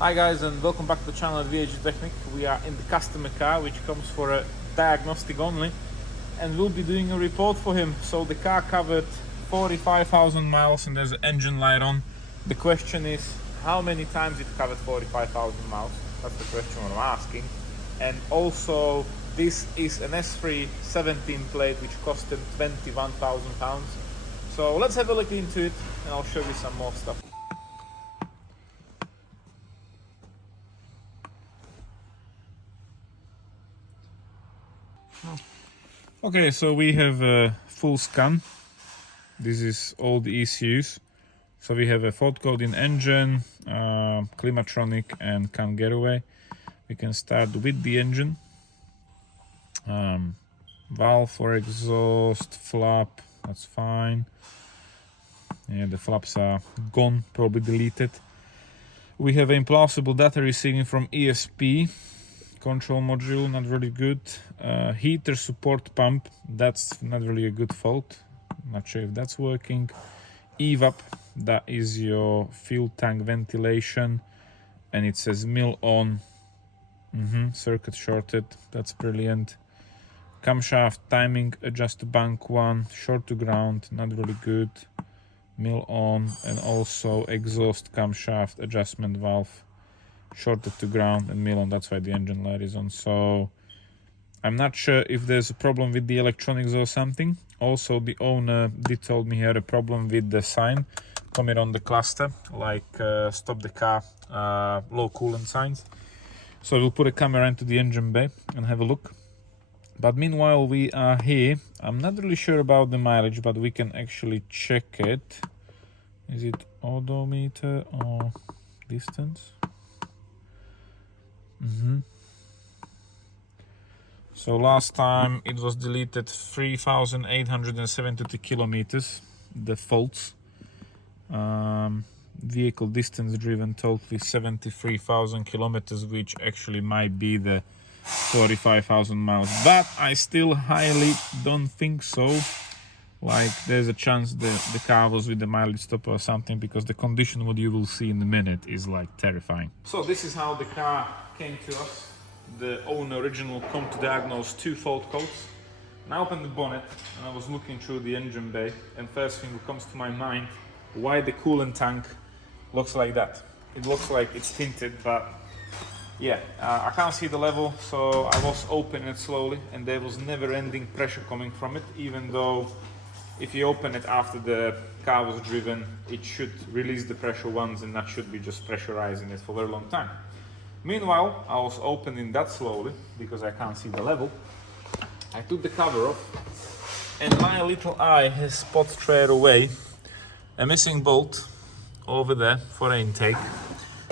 Hi guys, and welcome back to the channel at Diagnostic. We are in the customer car which comes for a diagnostic only, and we'll be doing a report for him. So the car covered 45,000 miles and there's an engine light on. The question is, how many times it covered 45,000 miles? That's the question I'm asking. And also, this is an S3 17 plate which cost him £21,000. So let's have a look into it and I'll show you some more stuff. Okay, so we have a full scan. This is all the ECUs. So we have a fault code in engine, climatronic and CAN getaway. We can start with the engine. Valve for exhaust, flap, that's fine. Yeah, the flaps are gone, probably deleted. We have implausible data receiving from ESP. Control module, not really good. Heater support pump, that's not really a good fault. Not sure if that's working. EVAP, that is your fuel tank ventilation, and it says mill on. Circuit shorted, that's brilliant. Camshaft timing adjuster bank 1, short to ground, not really good. Mill on, and also exhaust camshaft adjustment valve, shorted to ground and mill on. That's why the engine light is on. So I'm not sure if there's a problem with the electronics or something. Also, the owner did told me he had a problem with the sign coming on the cluster, like stop the car, low coolant signs. So we'll put a camera into the engine bay and have a look. But meanwhile, we are here. I'm not really sure about the mileage, but we can actually check it. Is it odometer or distance? So last time it was deleted 3,872 kilometers, the faults. Vehicle distance driven totally 73,000 kilometers, which actually might be the 45,000 miles, but I still highly don't think so. Like, there's a chance the car was with the mileage stopper or something, because the condition what you will see in a minute is like terrifying. So this is how the car came to us. The owner original come to diagnose 2 fault codes. And I opened the bonnet and I was looking through the engine bay, and first thing that comes to my mind, why the coolant tank looks like that. It looks like it's tinted, but yeah, I can't see the level, so I was opening it slowly, and there was never-ending pressure coming from it, even though if you open it after the car was driven, it should release the pressure once and that should be just pressurizing it for a very long time. Meanwhile, I was opening that slowly because I can't see the level. I took the cover off, and my little eye has spotted straight away a missing bolt over there for intake.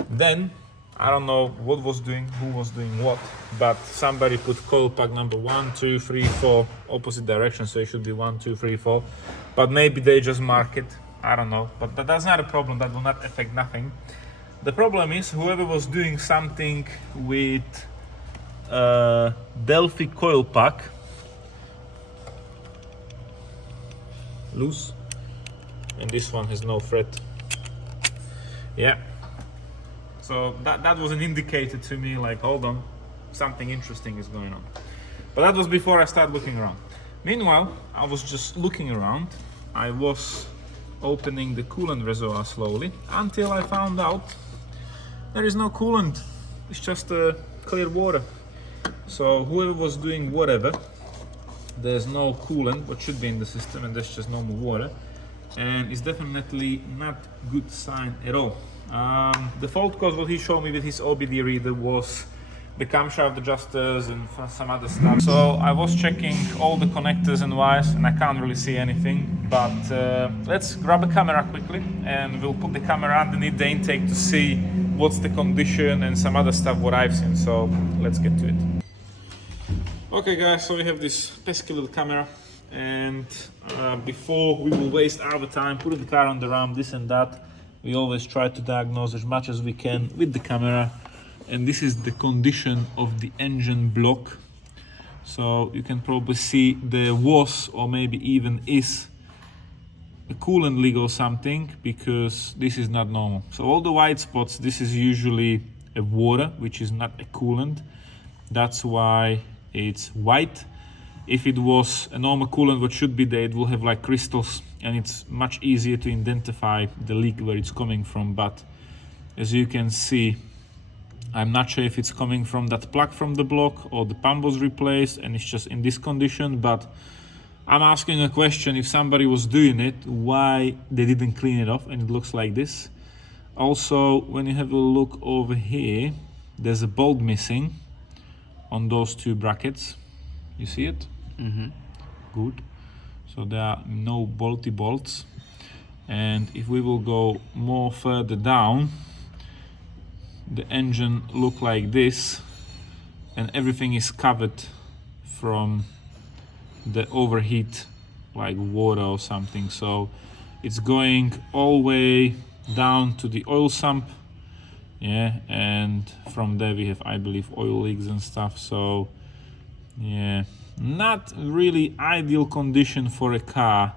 Then I don't know what was doing, who was doing what, but somebody put coil pack number 1, 2, 3, 4, opposite direction, so it should be 1, 2, 3, 4. But maybe they just mark it, I don't know. But that's not a problem, that will not affect nothing. The problem is whoever was doing something with Delphi coil pack, loose, and this one has no thread. Yeah. So that was an indicator to me, like, hold on, something interesting is going on. But that was before I started looking around. Meanwhile, I was just looking around. I was opening the coolant reservoir slowly until I found out there is no coolant. It's just clear water. So whoever was doing whatever, there's no coolant, what should be in the system, and there's just normal water. And it's definitely not good sign at all. The fault code what he showed me with his OBD reader was the camshaft adjusters and some other stuff. So I was checking all the connectors and wires and I can't really see anything, but let's grab a camera quickly and we'll put the camera underneath the intake to see what's the condition and some other stuff what I've seen. So let's get to it. Okay guys, so we have this pesky little camera, and before we will waste our time putting the car on the ramp, this and that, we always try to diagnose as much as we can with the camera. And this is the condition of the engine block. So you can probably see there was, or maybe even is, a coolant leak or something, because this is not normal. So all the white spots, this is usually a water, which is not a coolant. That's why it's white. If it was a normal coolant, what should be there, it will have like crystals, and it's much easier to identify the leak where it's coming from. But as you can see, I'm not sure if it's coming from that plug from the block or the pump was replaced and it's just in this condition. But I'm asking a question: if somebody was doing it, why they didn't clean it off and it looks like this? Also, when you have a look over here, there's a bolt missing on those two brackets. You see it? Good. So there are no bolty bolts. And if we will go more further down, the engine look like this, and everything is covered from the overheat, like water or something. So it's going all the way down to the oil sump, yeah, and from there we have, I believe, oil leaks and stuff. So yeah, not really ideal condition for a car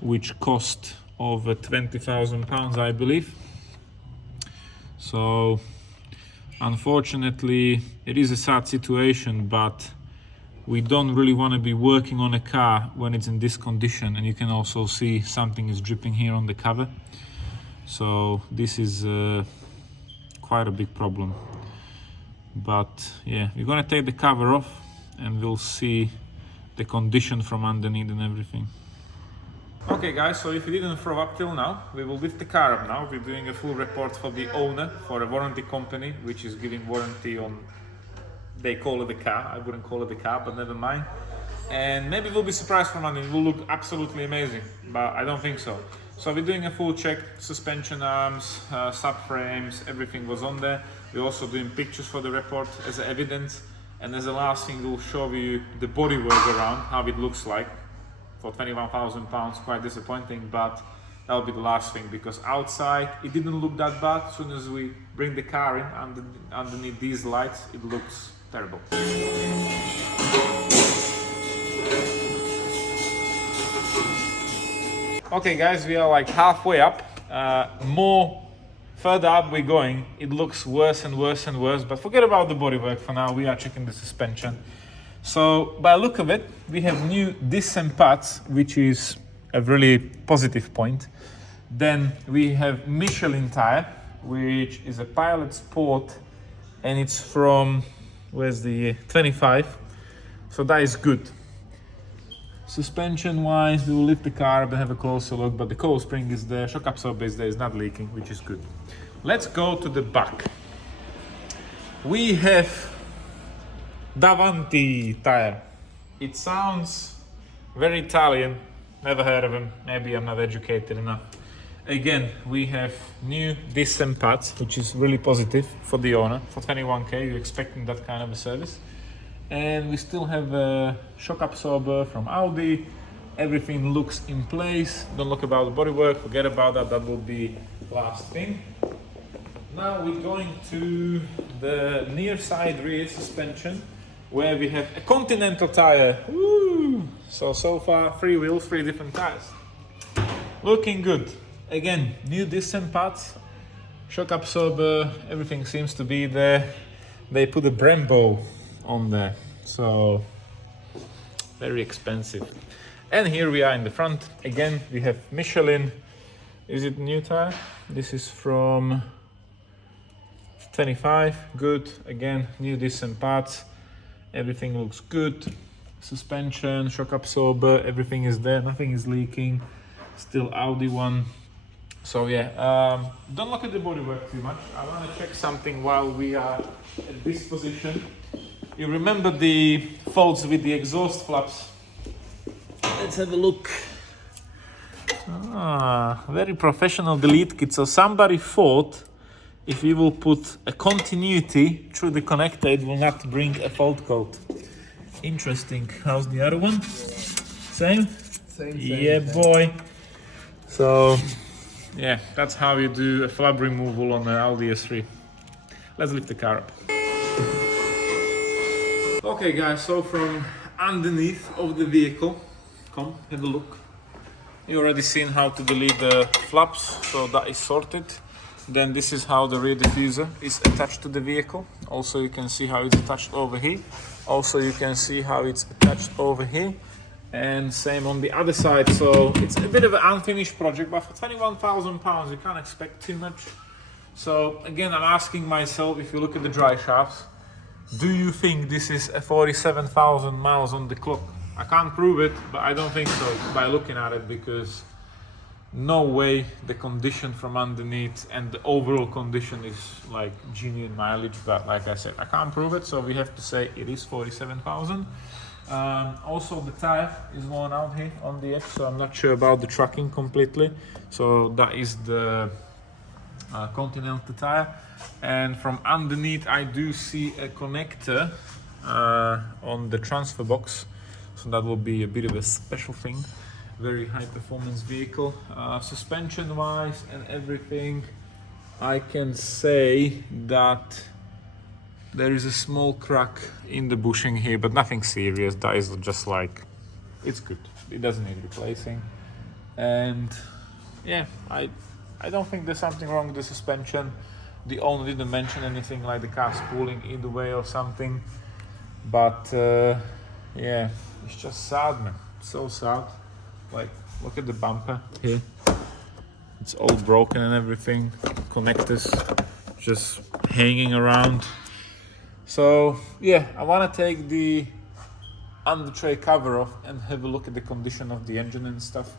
which cost over £20,000, I believe. So unfortunately it is a sad situation, but we don't really want to be working on a car when it's in this condition. And you can also see something is dripping here on the cover. So this is quite a big problem. But yeah, we're gonna take the cover off and we'll see the condition from underneath and everything. Okay guys, so if you didn't throw up till now, we will lift the car up now. We're doing a full report for the owner, for a warranty company, which is giving warranty on, they call it the car, I wouldn't call it the car, but never mind. And maybe we'll be surprised from under, it will look absolutely amazing, but I don't think so. So we're doing a full check, suspension arms, subframes, everything was on there. We're also doing pictures for the report as evidence. And as the last thing, we'll show you the bodywork around, how it looks like. For £21,000, quite disappointing, but that'll be the last thing, because outside it didn't look that bad. As soon as we bring the car in underneath these lights, it looks terrible. Okay guys, we are like halfway up. More further up we're going, it looks worse and worse and worse, but forget about the bodywork for now. We are checking the suspension. So by look of it, we have new discs and pads, which is a really positive point. Then we have Michelin tire, which is a Pilot Sport, and it's from, where's the year? 25. So that is good. Suspension wise, we will lift the car up and have a closer look, but the coil spring is there, shock absorber is there, is not leaking, which is good. Let's go to the back. We have Davanti tire. It sounds very Italian, never heard of him, maybe I'm not educated enough. Again, we have new discs and pads, which is really positive for the owner. For 21k, you're expecting that kind of a service. And we still have a shock absorber from Audi. Everything looks in place. Don't look about the bodywork, forget about that, that will be last thing. Now we're going to the near side rear suspension, where we have a Continental tire. Woo! So far 3 wheels, 3 different tires. Looking good. Again, new disc and pads, shock absorber, everything seems to be there. They put a Brembo on there, so very expensive. And here we are in the front. Again, we have Michelin. Is it new tire? This is from 25. Good. Again, new disc and pads. Everything looks good. Suspension, shock absorber, everything is there, nothing is leaking. Still Audi one. So yeah, don't look at the bodywork too much. I want to check something while we are at this position. You remember the faults with the exhaust flaps? Let's have a look. Very professional delete kit. So somebody thought if you will put a continuity through the connector, it will not bring a fault code. Interesting. How's the other one? Same? Same. Yeah, boy. So, yeah, that's how you do a flap removal on the Audi S3. Let's lift the car up. Okay guys, so from underneath of the vehicle, come have a look. You already seen how to delete the flaps, so that is sorted. Then this is how the rear diffuser is attached to the vehicle. Also you can see how it's attached over here. Also you can see how it's attached over here. And same on the other side. So it's a bit of an unfinished project, but for £21,000 you can't expect too much. So again, I'm asking myself, if you look at the dry shafts, do you think this is a 47,000 miles on the clock? I can't prove it, but I don't think so by looking at it, because no way the condition from underneath and the overall condition is like genuine mileage. But like I said, I can't prove it, so we have to say it is 47,000. Also the tire is worn out here on the edge, so I'm not sure about the tracking completely. So that is the Continental tire, and from underneath I do see a connector on the transfer box, so that will be a bit of a special thing. Very high performance vehicle. Suspension wise and everything, I can say that there is a small crack in the bushing here, but nothing serious. That is just like, it's good, it doesn't need replacing. And yeah, I don't think there's something wrong with the suspension. The owner didn't mention anything like the car's pulling either way or something. But yeah, it's just sad, man. So sad. Like, look at the bumper here. It's all broken and everything. Connectors just hanging around. So yeah, I want to take the under tray cover off and have a look at the condition of the engine and stuff.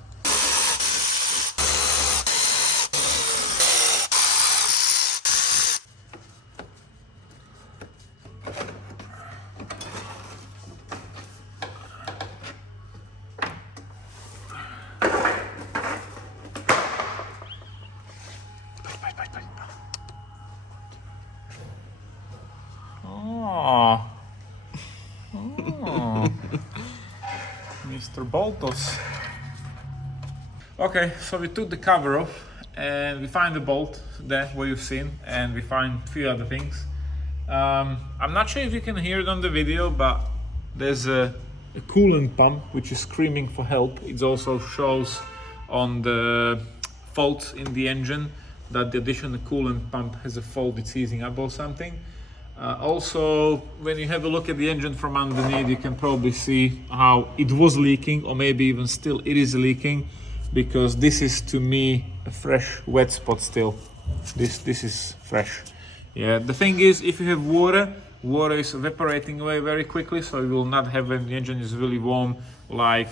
Mr. Boltos. Okay, so we took the cover off and we find the bolt there where you've seen, and we find a few other things. I'm not sure if you can hear it on the video, but there's a coolant pump which is screaming for help. It also shows on the faults in the engine that the additional coolant pump has a fault, it's seizing up or something. Also, when you have a look at the engine from underneath, you can probably see how it was leaking, or maybe even still it is leaking, because this is to me a fresh wet spot still. This is fresh. Yeah, the thing is, if you have water is evaporating away very quickly, so you will not have, when the engine is really warm, like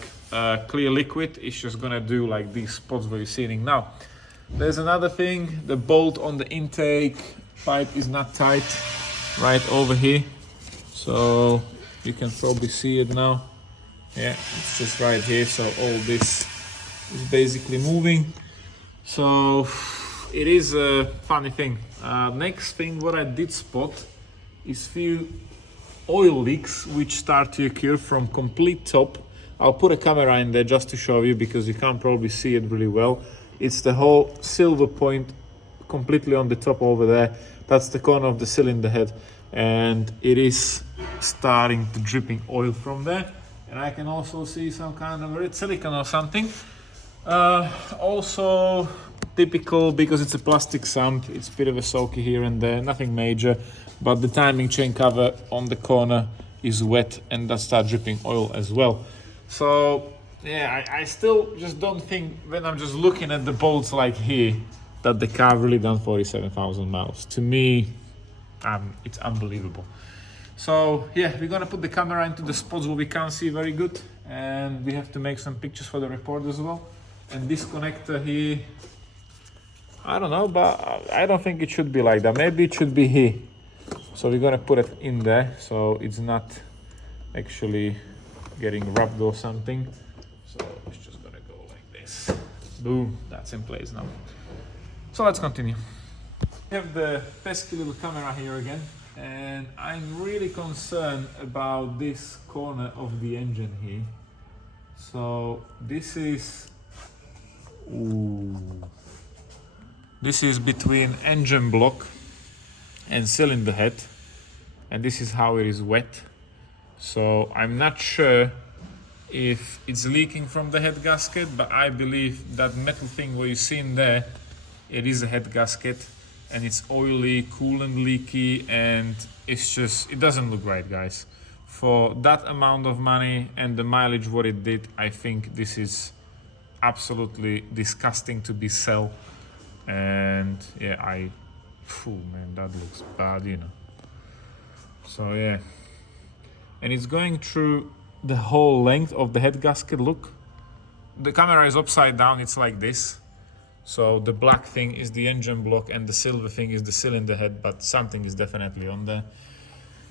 clear liquid. It's just gonna do like these spots where you're seeing now. There's another thing, the bolt on the intake pipe is not tight. Right over here, so you can probably see it now. Yeah, it's just right here, so all this is basically moving. So it is a funny thing. Next thing what I did spot is few oil leaks which start to occur from complete top. I'll put a camera in there just to show you, because you can't probably see it really well. It's the whole silver point completely on the top over there. That's the corner of the cylinder head, and it is starting to dripping oil from there. And I can also see some kind of red silicone or something. Also typical, because it's a plastic sump, it's a bit of a soaky here and there, nothing major, but the timing chain cover on the corner is wet and that starts dripping oil as well. So yeah, I still just don't think, when I'm just looking at the bolts like here, that the car really done 47,000 miles. To me, it's unbelievable. So yeah, we're gonna put the camera into the spots where we can't see very good, and we have to make some pictures for the report as well. And this connector here, I don't know, but I don't think it should be like that. Maybe it should be here. So we're gonna put it in there, so it's not actually getting rubbed or something. So it's just gonna go like this. Boom, that's in place now. So let's continue. We have the pesky little camera here again, and I'm really concerned about this corner of the engine here. So this is between engine block and cylinder head, and this is how it is wet. So I'm not sure if it's leaking from the head gasket, but I believe that metal thing where you see in there, it is a head gasket. and it's oily, coolant leaky, and it's just, it doesn't look right, guys. For that amount of money and the mileage what it did, I think this is absolutely disgusting to be sell. And yeah, man, that looks bad, you know. So yeah, and it's going through the whole length of the head gasket. Look, the camera is upside down, it's like this. So the black thing is the engine block and the silver thing is the cylinder head, but something is definitely on there.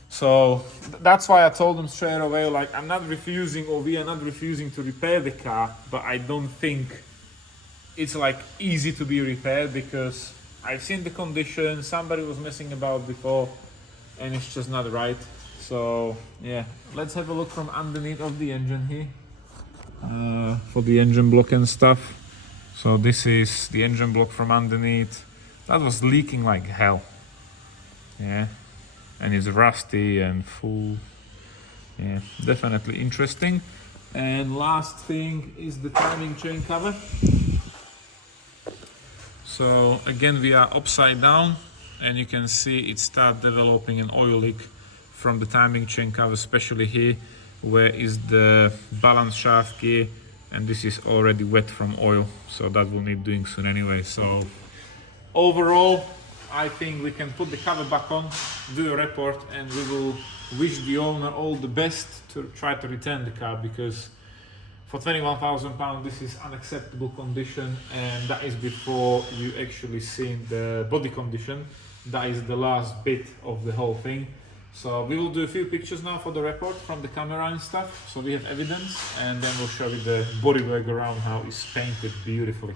So that's why I told them straight away, like, I'm not refusing, or we are not refusing to repair the car, but I don't think it's like easy to be repaired, because I've seen the condition, somebody was messing about before, and it's just not right. So yeah, let's have a look from underneath of the engine here, for the engine block and stuff. So this is the engine block from underneath. That was leaking like hell. Yeah, and it's rusty and full. Yeah, definitely interesting. And last thing is the timing chain cover. So again, we are upside down, and you can see it start developing an oil leak from the timing chain cover, especially here where is the balance shaft gear, and this is already wet from oil, so that will need doing soon anyway. So overall, I think we can put the cover back on, do a report, and we will wish the owner all the best to try to return the car, because for £21,000 this is unacceptable condition, and that is before you actually seen the body condition. That is the last bit of the whole thing. So we will do a few pictures now for the report from the camera and stuff, so we have evidence, and then we'll show you the bodywork around, how it's painted beautifully.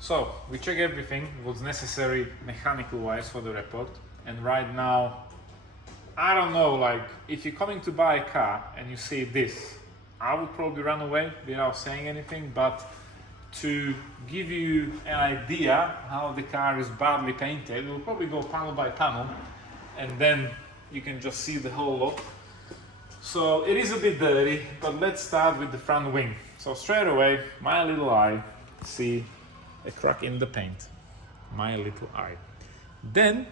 So we check everything what's necessary mechanical wise for the report, and right now, I don't know, like, if you're coming to buy a car and you see this, I would probably run away without saying anything. But to give you an idea how the car is badly painted, we'll probably go panel by panel, and then you can just see the whole lot. So it is a bit dirty, but let's start with the front wing. So straight away, my little eye see a crack in the paint. My little eye. Then,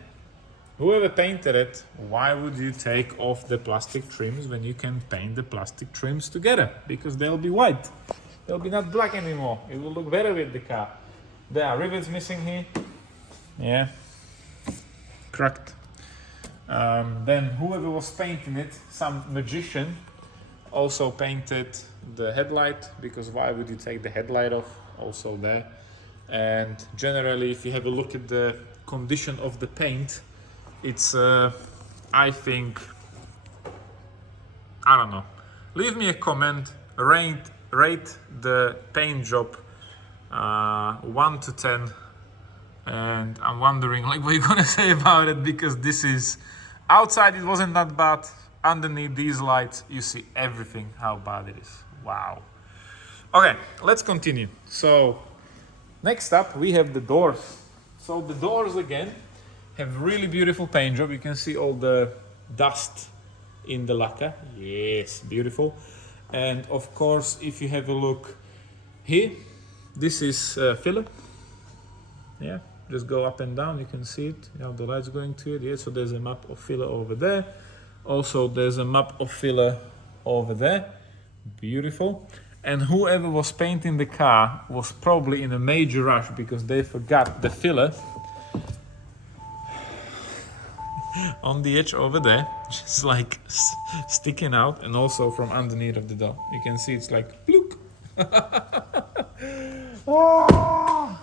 whoever painted it, why would you take off the plastic trims when you can paint the plastic trims together? Because they'll be white. They'll be not black anymore. It will look better with the car. There are rivets missing here. Yeah. Cracked. Then whoever was painting it, some magician, also painted the headlight, because why would you take the headlight off? Also there. And generally, if you have a look at the condition of the paint, it's I think, I don't know, leave me a comment, rate the paint job 1 to 10, and I'm wondering, like, what you're gonna say about it, because this is outside, it wasn't that bad. Underneath these lights you see everything, how bad it is. Wow. Okay, let's continue. So next up, we have the doors. So the doors again have really beautiful paint job. You can see all the dust in the lacquer. Yes, beautiful. And of course, if you have a look here, this is filler. Yeah, just go up and down, you can see it. You have the lights going to it. Yeah, so there's a map of filler over there. Also, there's a map of filler over there. Beautiful. And whoever was painting the car was probably in a major rush, because they forgot the filler on the edge over there, just like sticking out, and also from underneath of the door. You can see it's like bloop. Oh!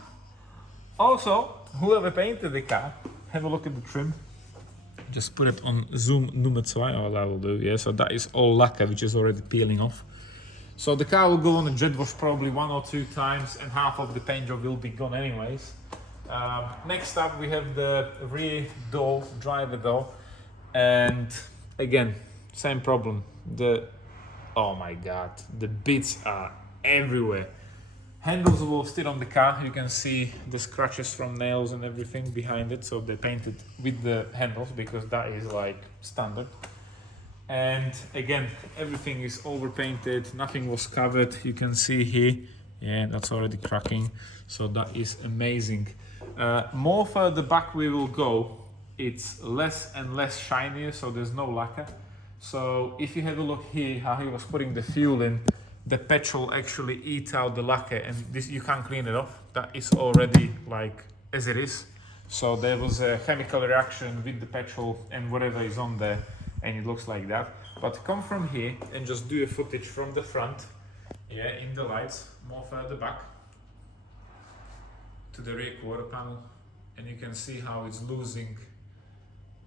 Also, whoever painted the car, have a look at the trim. Just put it on zoom number 2, or that will do. Yeah, so that is all lacquer, which is already peeling off. So the car will go on a jet wash probably 1 or 2 times, and half of the paint job will be gone anyways. Next up, we have the rear door, driver door, and again, same problem. The oh my god, the bits are everywhere. Handles will still on the car. You can see the scratches from nails and everything behind it, so they painted with the handles because that is like standard. And again, everything is overpainted, nothing was covered. You can see here, yeah, that's already cracking, so that is amazing. More further back we will go, it's less and less shinier, so there's no lacquer. So if you have a look here how he was putting the fuel in, the petrol actually eats out the lacquer, and this you can't clean it off. That is already like as it is. So there was a chemical reaction with the petrol and whatever is on there, and it looks like that. But come from here and just do a footage from the front, yeah, in the lights, more further back to the rear quarter panel, and you can see how it's losing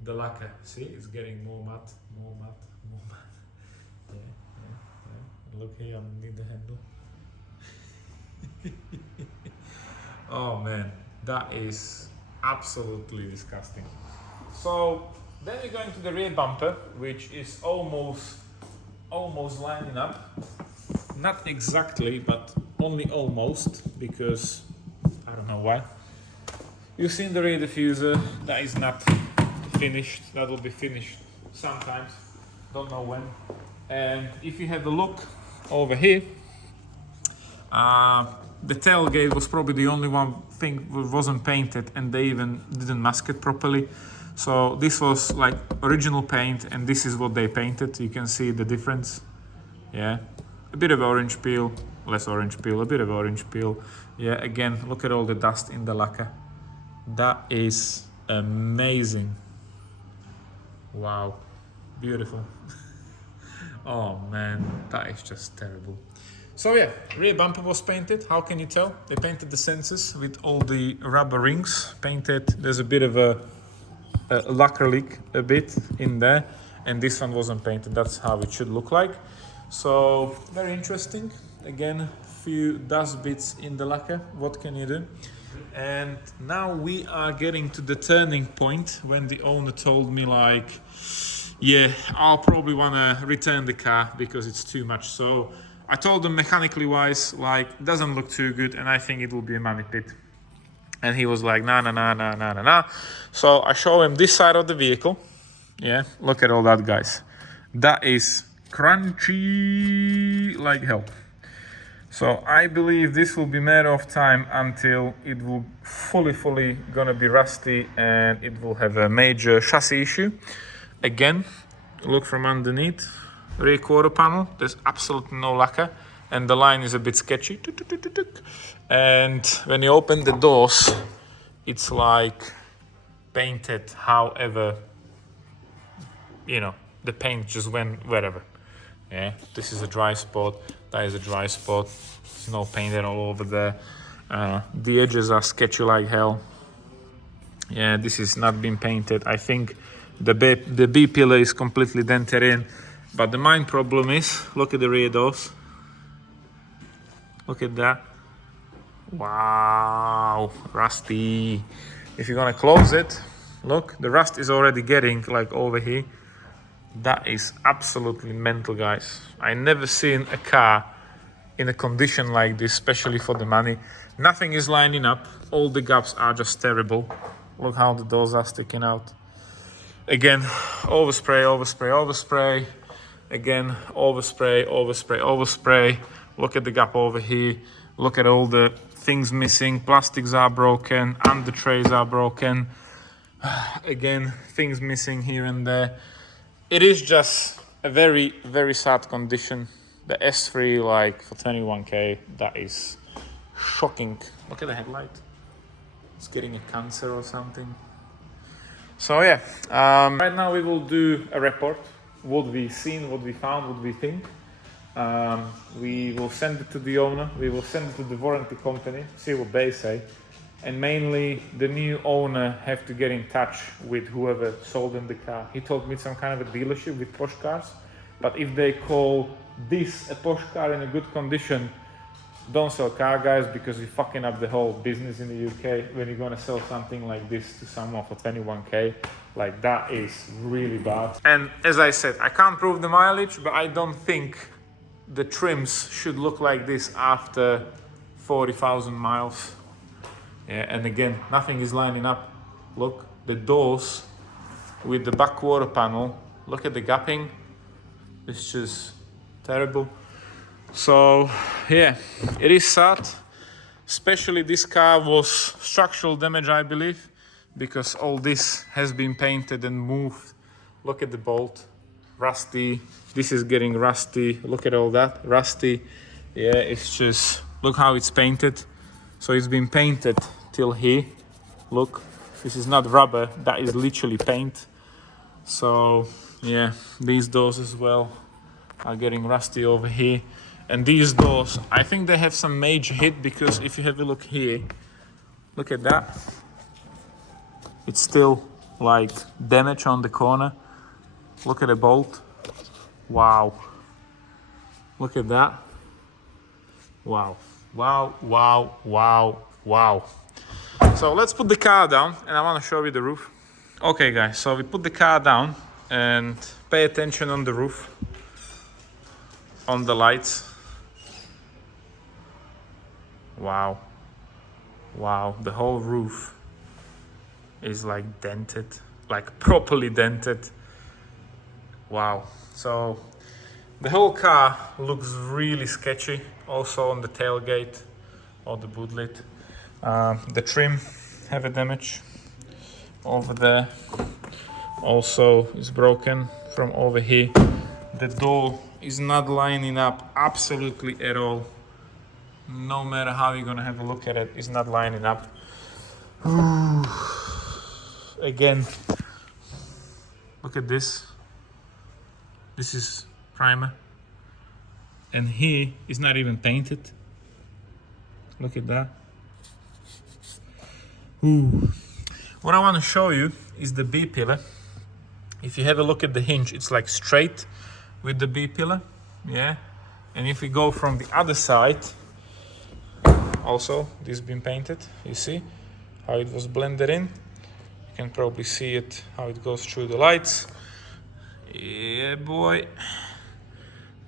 the lacquer. See, it's getting more matte, more matte, more matte. Yeah, yeah, yeah. Look here underneath the handle. Oh man, that is absolutely disgusting. So then we're going to the rear bumper, which is almost lining up. Not exactly, but only almost, because I don't know why. You've seen the rear diffuser, that is not finished. That will be finished sometimes, don't know when. And if you have a look over here, the tailgate was probably the only one thing that wasn't painted, and they even didn't mask it properly. So this was like original paint, and this is what they painted. You can see the difference. Yeah, a bit of orange peel, less orange peel, a bit of orange peel. Yeah, again, look at all the dust in the lacquer. That is amazing. Wow, beautiful. Oh man, that is just terrible. So yeah, rear bumper was painted. How can you tell? They painted the sensors with all the rubber rings painted. There's a bit of a lacquer leak a bit in there, and this one wasn't painted. That's how it should look like. So very interesting. Again, few dust bits in the lacquer. What can you do? And now we are getting to the turning point when the owner told me like, yeah, I'll probably want to return the car because it's too much. So I told him mechanically wise, like, it doesn't look too good and I think it will be a money pit. And he was like, nah. So I show him this side of the vehicle. Yeah, look at all that, guys. That is crunchy like hell. So I believe this will be a matter of time until it will fully gonna be rusty and it will have a major chassis issue. Again, look from underneath, rear quarter panel, there's absolutely no lacquer and the line is a bit sketchy. And when you open the doors, it's like painted, however, you know, the paint just went wherever. Yeah, this is a dry spot, that is a dry spot, there's no paint at all over there. The edges are sketchy like hell. Yeah, this is not been painted. I think the B pillar is completely dented in, but the main problem is, look at the rear doors. Look at that. Wow, rusty. If you're gonna close it, look, the rust is already getting like over here. That is absolutely mental, guys. I never seen a car in a condition like this, especially for the money. Nothing is lining up. All the gaps are just terrible. Look how the doors are sticking out. Again, overspray. Again, overspray. Look at the gap over here. Look at all the things missing. Plastics are broken, under trays are broken. Again, things missing here and there. It is just a very sad condition. The S3, like for 21k, that is shocking. Look at the headlight. It's getting a cancer or something. So yeah, right now we will do a report. What we seen, what we found, what we think. We will send it to the owner. We will send it to the warranty company, see what they say. And mainly the new owner have to get in touch with whoever sold him the car. He told me it's some kind of a dealership with posh cars, but if they call this a posh car in a good condition, don't sell car, guys, because you're fucking up the whole business in the UK when you're gonna sell something like this to someone for 21k. Like, that is really bad. And as I said, I can't prove the mileage, but I don't think the trims should look like this after 40,000 miles. Yeah, and again, nothing is lining up. Look, the doors with the back quarter panel, look at the gapping. It's just terrible. So yeah, it is sad. Especially this car was structural damage, I believe, because all this has been painted and moved. Look at the bolt, rusty. This is getting rusty. Look at all that, rusty. Yeah, it's just, look how it's painted. So it's been painted till here. Look, this is not rubber, that is literally paint. So yeah, these doors as well are getting rusty over here. And these doors, I think they have some major hit, because if you have a look here, look at that. It's still like damage on the corner. Look at the bolt. Wow. Look at that. Wow. Wow, wow, wow, wow. So let's put the car down and I want to show you the roof. Okay guys, so we put the car down and pay attention on the roof, on the lights. Wow. Wow, the whole roof is like dented, like properly dented. Wow. So the whole car looks really sketchy. Also on the tailgate or the boot lid. The trim have a damage over there. Also is broken from over here. The door is not lining up absolutely at all. No matter how you're gonna have a look at it, it's not lining up. Again, look at this. This is primer. And here is not even painted. Look at that. What I want to show you is the B-pillar. If you have a look at the hinge, it's like straight with the B-pillar. Yeah. And if we go from the other side, also this been painted. You see how it was blended in. You can probably see it, how it goes through the lights. Yeah, boy.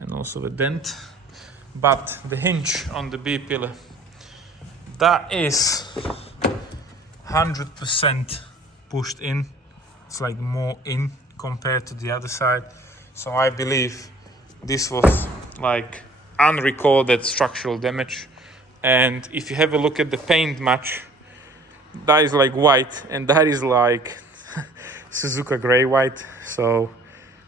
And also the dent. But the hinge on the B-pillar, that is 100% pushed in. It's like more in compared to the other side. So I believe this was like unrecorded structural damage. And if you have a look at the paint match, that is like white and that is like Suzuka grey white. So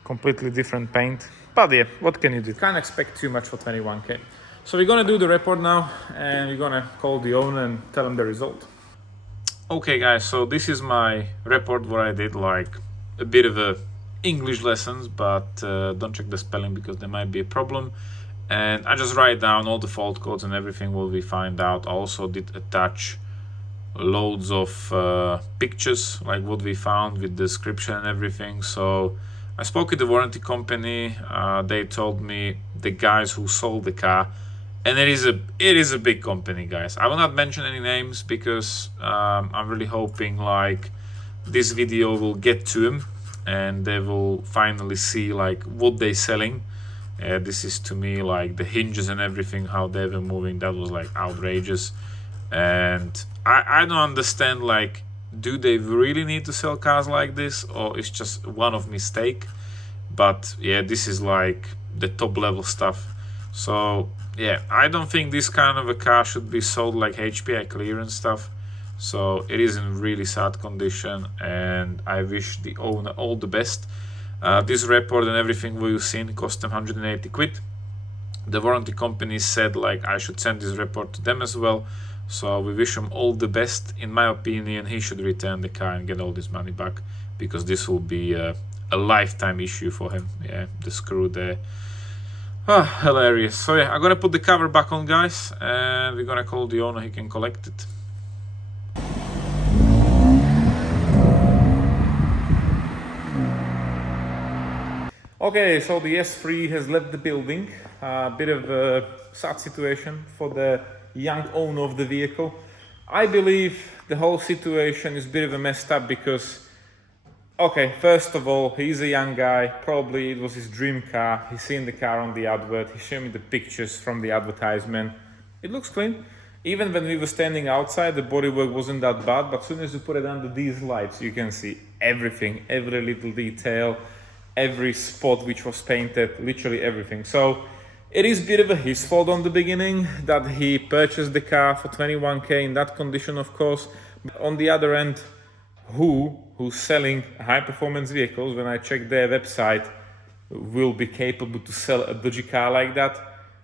completely different paint. But yeah, what can you do? Can't expect too much for 21k. So we're gonna do the report now and we're gonna call the owner and tell him the result. Okay guys, so this is my report where I did like a bit of a English lessons, but don't check the spelling because there might be a problem. And I just write down all the fault codes and everything what we find out. I also did attach loads of pictures like what we found with description and everything. So I spoke with the warranty company. They told me the guys who sold the car, and it is a big company, guys. I will not mention any names because I'm really hoping like this video will get to them and they will finally see like what they're selling. This is to me like the hinges and everything, how they were moving, that was like outrageous. And I don't understand, like, do they really need to sell cars like this, or it's just one of mistake? But yeah, this is like the top level stuff. So yeah, I don't think this kind of a car should be sold like HPI clearance stuff. So it is in really sad condition and I wish the owner all the best. This report and everything we've seen cost them 180 quid. The warranty company said like I should send this report to them as well. So we wish him all the best. In my opinion, he should return the car and get all this money back, because this will be a lifetime issue for him. Yeah, the screw there. Ah, hilarious. So yeah, I'm gonna put the cover back on, guys, and we're gonna call the owner. He can collect it. Okay, so the S3 has left the building. A bit of a sad situation for the young owner of the vehicle. I believe the whole situation is a bit of a messed up because Okay, first of all, he's a young guy. Probably it was his dream car. He's seen the car on the advert. He showed me the pictures from the advertisement. It looks clean. Even when we were standing outside, the bodywork wasn't that bad. But as soon as you put it under these lights, you can see everything, every little detail, every spot which was painted, literally everything. So it is a bit of his fault on the beginning that he purchased the car for 21k in that condition, of course. But on the other end, who's selling high performance vehicles, when I check their website, will be capable to sell a dodgy car like that,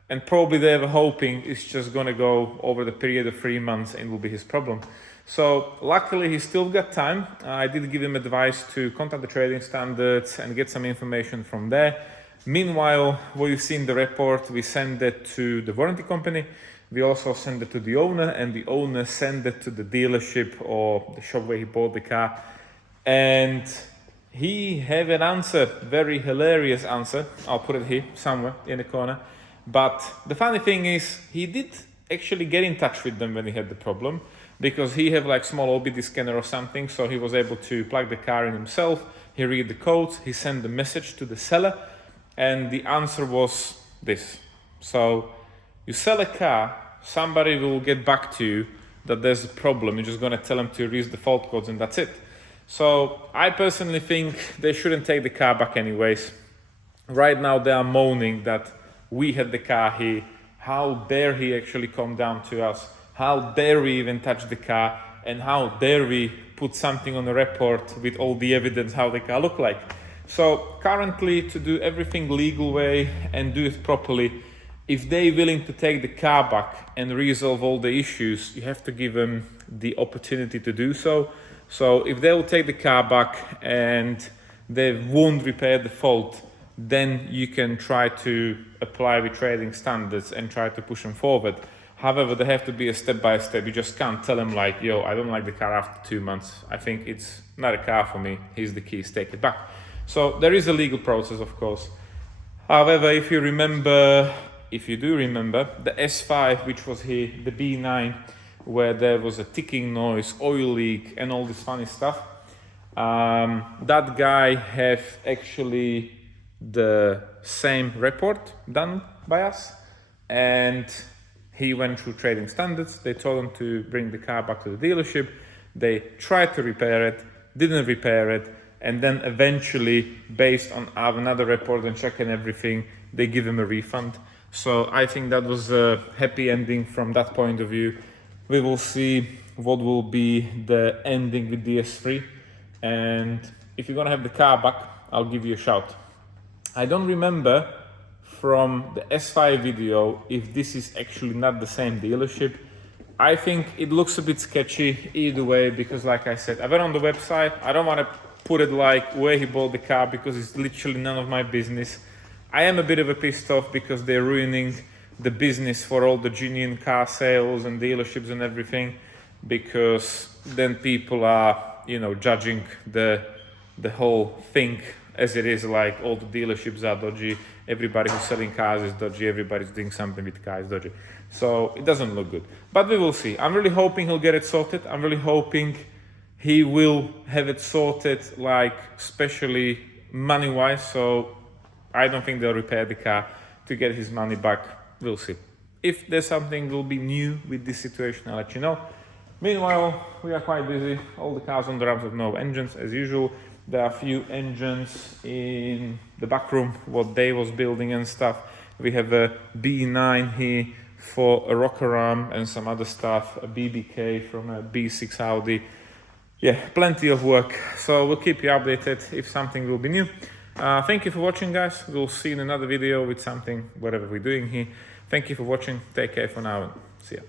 and probably they were hoping it's just gonna go over the period of 3 months and will be his problem. So luckily he still got time. I did give him advice to contact the trading standards and get some information from there. Meanwhile, what you see in the report, we send it to the warranty company. We also send it to the owner, and the owner send it to the dealership or the shop where he bought the car. And he have an answer, very hilarious answer. I'll put it here somewhere in the corner. But the funny thing is, he did actually get in touch with them when he had the problem, because he have like small OBD scanner or something. So he was able to plug the car in himself. He read the codes, he sent the message to the seller, and the answer was this. So you sell a car, somebody will get back to you that there's a problem. You're just going to tell them to erase the fault codes, and that's it. So I personally think they shouldn't take the car back anyways. Right now they are moaning that we had the car here. How dare he actually come down to us? How dare we even touch the car? And how dare we put something on the report with all the evidence how the car looked like? So currently, to do everything legal way and do it properly, if they're willing to take the car back and resolve all the issues, you have to give them the opportunity to do so. So if they will take the car back and they won't repair the fault, then you can try to apply with trading standards and try to push them forward. However, they have to be a step by step. You just can't tell them like, yo, I don't like the car after 2 months. I think it's not a car for me. Here's the keys, take it back. So there is a legal process, of course. However, if you do remember, the S5, which was here, the B9, where there was a ticking noise, oil leak, and all this funny stuff, that guy have actually the same report done by us, and he went through trading standards. They told him to bring the car back to the dealership. They tried to repair it, didn't repair it, and then eventually, based on another report and checking everything, they give him a refund. So I think that was a happy ending from that point of view. We will see what will be the ending with the S3. And if you're gonna have the car back, I'll give you a shout. I don't remember from the S5 video if this is actually not the same dealership. I think it looks a bit sketchy either way, because like I said, I went on the website. I don't want to put it like where he bought the car, because it's literally none of my business. I am a bit of a pissed off because they're ruining the business for all the genuine car sales and dealerships and everything, because then people are, judging the whole thing as it is, like all the dealerships are dodgy, everybody who's selling cars is dodgy, everybody's doing something with cars is dodgy. So it doesn't look good, but we will see. I'm really hoping he'll get it sorted. I'm really hoping he will have it sorted, like especially money-wise. So I don't think they'll repair the car to get his money back. We'll see. If there's something will be new with this situation, I'll let you know. Meanwhile, we are quite busy. All the cars on the ramps have no engines as usual. There are a few engines in the back room, what Dave was building and stuff. We have a B9 here for a rocker arm and some other stuff, a BBK from a B6 Audi. Yeah, plenty of work. So we'll keep you updated if something will be new. Thank you for watching, guys. We'll see you in another video with something, whatever we're doing here. Thank you for watching. Take care for now and see ya.